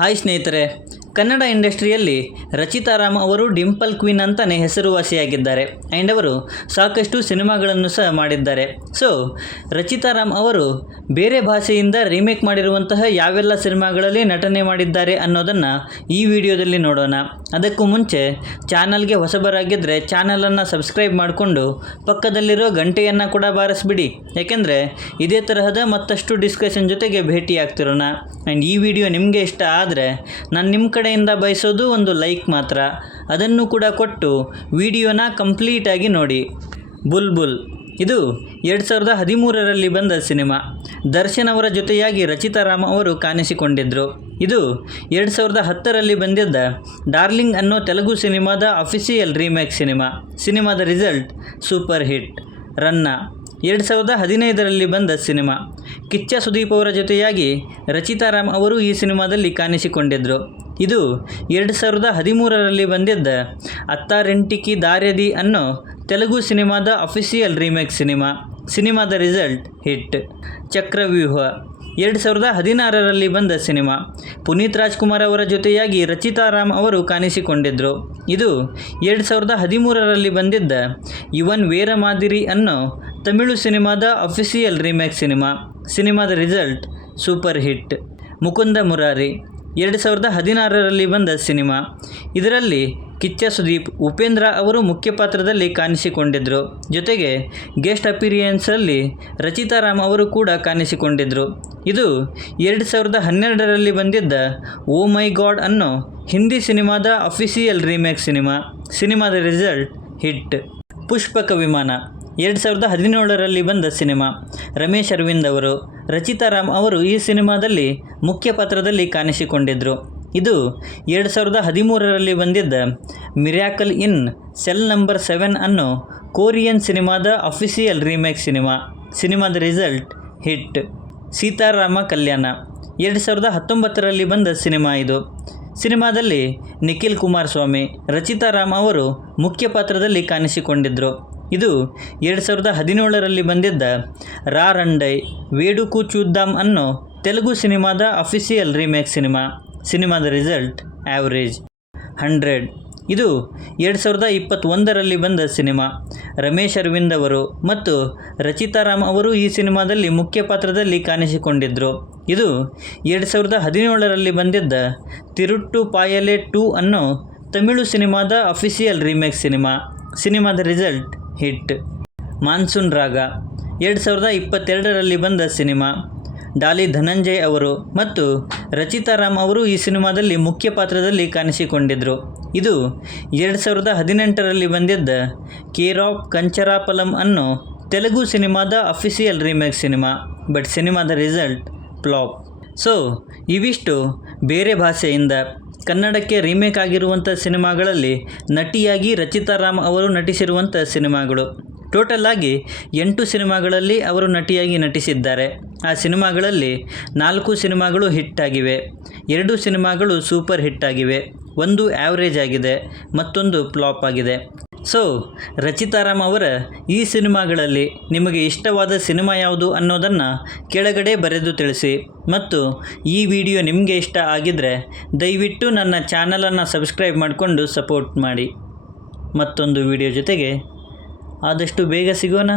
Hi ಸ್ನೇಹಿತರೆ, ಕನ್ನಡ ಇಂಡಸ್ಟ್ರಿಯಲ್ಲಿ ರಚಿತಾ ರಾಮ್ ಅವರು ಡಿಂಪಲ್ ಕ್ವೀನ್ ಅಂತಲೇ ಹೆಸರುವಾಸಿಯಾಗಿದ್ದಾರೆ. ಆ್ಯಂಡ್ ಅವರು ಸಾಕಷ್ಟು ಸಿನಿಮಾಗಳನ್ನು ಸಹ ಮಾಡಿದ್ದಾರೆ. ಸೊ ರಚಿತಾ ರಾಮ್ ಅವರು ಬೇರೆ ಭಾಷೆಯಿಂದ ರೀಮೇಕ್ ಮಾಡಿರುವಂತಹ ಯಾವೆಲ್ಲ ಸಿನಿಮಾಗಳಲ್ಲಿ ನಟನೆ ಮಾಡಿದ್ದಾರೆ ಅನ್ನೋದನ್ನು ಈ ವಿಡಿಯೋದಲ್ಲಿ ನೋಡೋಣ. ಅದಕ್ಕೂ ಮುಂಚೆ ಚಾನಲ್ಗೆ ಹೊಸಬರಾಗಿದ್ದರೆ ಚಾನಲನ್ನು ಸಬ್ಸ್ಕ್ರೈಬ್ ಮಾಡಿಕೊಂಡು ಪಕ್ಕದಲ್ಲಿರೋ ಗಂಟೆಯನ್ನು ಕೂಡ ಬಾರಿಸ್ಬಿಡಿ. ಯಾಕೆಂದರೆ ಇದೇ ತರಹದ ಮತ್ತಷ್ಟು ಡಿಸ್ಕಷನ್ ಜೊತೆಗೆ ಭೇಟಿಯಾಗ್ತಿರೋಣ. ಆ್ಯಂಡ್ ಈ ವಿಡಿಯೋ ನಿಮಗೆ ಇಷ್ಟ ಆದರೆ ನಾನು ನಿಮ್ಮ ಕಡೆಯಿಂದ ಬಯಸೋದು ಒಂದು ಲೈಕ್ ಮಾತ್ರ. ಅದನ್ನು ಕೂಡ ಕೊಟ್ಟು ವಿಡಿಯೋನ ಕಂಪ್ಲೀಟಾಗಿ ನೋಡಿ. ಬುಲ್ಬುಲ್ ಇದು 2013ರಲ್ಲಿ ಬಂದ ಸಿನಿಮಾ. ದರ್ಶನ್ ಅವರ ಜೊತೆಯಾಗಿ ರಚಿತಾ ರಾಮ್ ಅವರು ಕಾಣಿಸಿಕೊಂಡಿದ್ದರು. ಇದು 2010ರಲ್ಲಿ ಬಂದಿದ್ದ ಡಾರ್ಲಿಂಗ್ ಅನ್ನೋ ತೆಲುಗು ಸಿನಿಮಾದ ಅಫಿಷಿಯಲ್ ರೀಮೇಕ್ ಸಿನಿಮಾ. ಸಿನಿಮಾದ ರಿಸಲ್ಟ್ ಸೂಪರ್ ಹಿಟ್. ರನ್ನ 2015ರಲ್ಲಿ ಬಂದ ಸಿನಿಮಾ. ಕಿಚ್ಚ ಸುದೀಪ್ ಅವರ ಜೊತೆಯಾಗಿ ರಚಿತಾ ರಾಮ್ ಅವರು ಈ ಸಿನಿಮಾದಲ್ಲಿ ಕಾಣಿಸಿಕೊಂಡಿದ್ದರು. ಇದು 2013ರಲ್ಲಿ ಬಂದಿದ್ದ ಅತ್ತಾರಿಂಟಿಕಿ ದಾರ್ಯದಿ ಅನ್ನೋ ತೆಲುಗು ಸಿನಿಮಾದ ಅಫಿಷಿಯಲ್ ರೀಮೇಕ್ ಸಿನಿಮಾ. ಸಿನಿಮಾದ ರಿಸಲ್ಟ್ ಹಿಟ್. ಚಕ್ರವ್ಯೂಹ 2016ರಲ್ಲಿ ಬಂದ ಸಿನಿಮಾ. ಪುನೀತ್ ರಾಜ್ಕುಮಾರ್ ಅವರ ಜೊತೆಯಾಗಿ ರಚಿತಾ ರಾಮ್ ಅವರು ಕಾಣಿಸಿಕೊಂಡಿದ್ದರು. ಇದು 2013ರಲ್ಲಿ ಬಂದಿದ್ದ ಇವನ್ ವೇರಮಾದಿರಿ ಅನ್ನೋ ತಮಿಳು ಸಿನಿಮಾದ ಅಫಿಷಿಯಲ್ ರೀಮೇಕ್ ಸಿನಿಮಾ. ಸಿನಿಮಾದ result super hit. Mukunda Murari 2016ರಲ್ಲಿ ಬಂದ ಸಿನಿಮಾ. ಇದರಲ್ಲಿ ಕಿಚ್ಚ ಸುದೀಪ್, ಉಪೇಂದ್ರ ಅವರು ಮುಖ್ಯ ಪಾತ್ರದಲ್ಲಿ ಕಾಣಿಸಿಕೊಂಡಿದ್ದರು. ಜೊತೆಗೆ ಗೆಸ್ಟ್ ಅಪಿರಿಯನ್ಸಲ್ಲಿ ರಚಿತಾ ರಾಮ್ ಅವರು ಕೂಡ ಕಾಣಿಸಿಕೊಂಡಿದ್ದರು. ಇದು 2012ರಲ್ಲಿ ಬಂದಿದ್ದ ಓ ಮೈ ಗಾಡ್ ಅನ್ನೋ ಹಿಂದಿ ಸಿನಿಮಾದ ಅಫಿಷಿಯಲ್ ರೀಮೇಕ್ ಸಿನಿಮಾ. ಸಿನಿಮಾದ ರಿಸಲ್ಟ್ ಹಿಟ್. ಪುಷ್ಪಕ ವಿಮಾನ 2017ರಲ್ಲಿ ಬಂದ ಸಿನಿಮಾ. ರಮೇಶ್ ಅರವಿಂದ್ ಅವರು, ರಚಿತಾ ರಾಮ್ ಅವರು ಈ ಸಿನಿಮಾದಲ್ಲಿ ಮುಖ್ಯ ಪಾತ್ರದಲ್ಲಿ ಕಾಣಿಸಿಕೊಂಡಿದ್ದರು. ಇದು 2013ರಲ್ಲಿ ಬಂದಿದ್ದ ಮಿರಾಕಲ್ ಇನ್ ಸೆಲ್ ನಂಬರ್ 7 ಅನ್ನೋ ಕೊರಿಯನ್ ಸಿನಿಮಾದ ಅಫಿಷಿಯಲ್ ರೀಮೇಕ್ ಸಿನಿಮಾ. ಸಿನಿಮಾದ ರಿಸಲ್ಟ್ ಹಿಟ್. ಸೀತಾರಾಮ ಕಲ್ಯಾಣ 2019ರಲ್ಲಿ ಬಂದ ಸಿನಿಮಾ. ಇದು ಸಿನಿಮಾದಲ್ಲಿ ನಿಖಿಲ್ ಕುಮಾರಸ್ವಾಮಿ, ರಚಿತಾ ರಾಮ್ ಅವರು ಮುಖ್ಯ ಪಾತ್ರದಲ್ಲಿ ಕಾಣಿಸಿಕೊಂಡಿದ್ದರು. ಇದು 2017ರಲ್ಲಿ ಬಂದಿದ್ದ ರಾ ರಂಡೈ ವೇಡುಕು ಚೂದ್ದಾಮ್ ಅನ್ನೋ ತೆಲುಗು ಸಿನಿಮಾದ ಅಫಿಷಿಯಲ್ ರೀಮೇಕ್ ಸಿನಿಮಾ. ಸಿನಿಮಾದ ರಿಸಲ್ಟ್ ಆ್ಯಾವ್ರೇಜ್. 100 ಇದು 2021ರಲ್ಲಿ ಬಂದ ಸಿನಿಮಾ. ರಮೇಶ್ ಅರವಿಂದ್ ಅವರು ಮತ್ತು ರಚಿತಾ ರಾಮ್ ಅವರು ಈ ಸಿನಿಮಾದಲ್ಲಿ ಮುಖ್ಯ ಪಾತ್ರದಲ್ಲಿ ಕಾಣಿಸಿಕೊಂಡಿದ್ದರು. ಇದು 2017ರಲ್ಲಿ ಬಂದಿದ್ದ ತಿರುಟ್ಟು ಪಾಯಲೆ 2 ಅನ್ನೋ ತಮಿಳು ಸಿನಿಮಾದ ಅಫಿಷಿಯಲ್ ರೀಮೇಕ್ ಸಿನಿಮಾ. ಸಿನಿಮಾದ ರಿಸಲ್ಟ್ ಹಿಟ್. ಮಾನ್ಸೂನ್ ರಾಗ 2022ರಲ್ಲಿ ಬಂದ ಸಿನಿಮಾ. ಡಾಲಿ ಧನಂಜಯ್ ಅವರು ಮತ್ತು ರಚಿತಾ ರಾಮ್ ಅವರು ಈ ಸಿನಿಮಾದಲ್ಲಿ ಮುಖ್ಯ ಪಾತ್ರದಲ್ಲಿ ಕಾಣಿಸಿಕೊಂಡಿದ್ದರು. ಇದು 2018ರಲ್ಲಿ ಬಂದಿದ್ದ ಕೇರ್ ಆಫ್ ಕಂಚರಾಪಲಂ ಅನ್ನೋ ತೆಲುಗು ಸಿನಿಮಾದ ಅಫಿಷಿಯಲ್ ರೀಮೇಕ್ ಸಿನಿಮಾ. ಬಟ್ ಸಿನಿಮಾದ ರಿಸಲ್ಟ್ ಫ್ಲಾಪ್. ಸೊ ಇವಿಷ್ಟು ಬೇರೆ ಭಾಷೆಯಿಂದ ಕನ್ನಡಕ್ಕೆ ರೀಮೇಕ್ ಆಗಿರುವಂಥ ಸಿನಿಮಾಗಳಲ್ಲಿ ನಟಿಯಾಗಿ ರಚಿತಾ ರಾಮ್ ಅವರು ನಟಿಸಿರುವಂಥ ಸಿನಿಮಾಗಳು. ಟೋಟಲ್ ಆಗಿ 8 ಸಿನಿಮಾಗಳಲ್ಲಿ ಅವರು ನಟಿಯಾಗಿ ನಟಿಸಿದ್ದಾರೆ. ಆ ಸಿನಿಮಾಗಳಲ್ಲಿ 4 ಸಿನಿಮಾಗಳು ಹಿಟ್ಟಾಗಿವೆ, 2 ಸಿನಿಮಾಗಳು ಸೂಪರ್ ಹಿಟ್ಟಾಗಿವೆ, 1 ಆ್ಯಾವ್ರೇಜ್ ಆಗಿದೆ, ಮತ್ತೊಂದು ಫ್ಲಾಪ್ ಆಗಿದೆ. ಸೊ ರಚಿತಾ ರಾಮ್ ಅವರ ಈ ಸಿನಿಮಾಗಳಲ್ಲಿ ನಿಮಗೆ ಇಷ್ಟವಾದ ಸಿನಿಮಾ ಯಾವುದು ಅನ್ನೋದನ್ನು ಕೆಳಗಡೆ ಬರೆದು ತಿಳಿಸಿ. ಮತ್ತು ಈ ವಿಡಿಯೋ ನಿಮಗೆ ಇಷ್ಟ ಆಗಿದ್ದರೆ ದಯವಿಟ್ಟು ನನ್ನ ಚಾನಲನ್ನು ಸಬ್ಸ್ಕ್ರೈಬ್ ಮಾಡಿಕೊಂಡು ಸಪೋರ್ಟ್ ಮಾಡಿ. ಮತ್ತೊಂದು ವಿಡಿಯೋ ಜೊತೆಗೆ ಆದಷ್ಟು ಬೇಗ ಸಿಗೋಣ.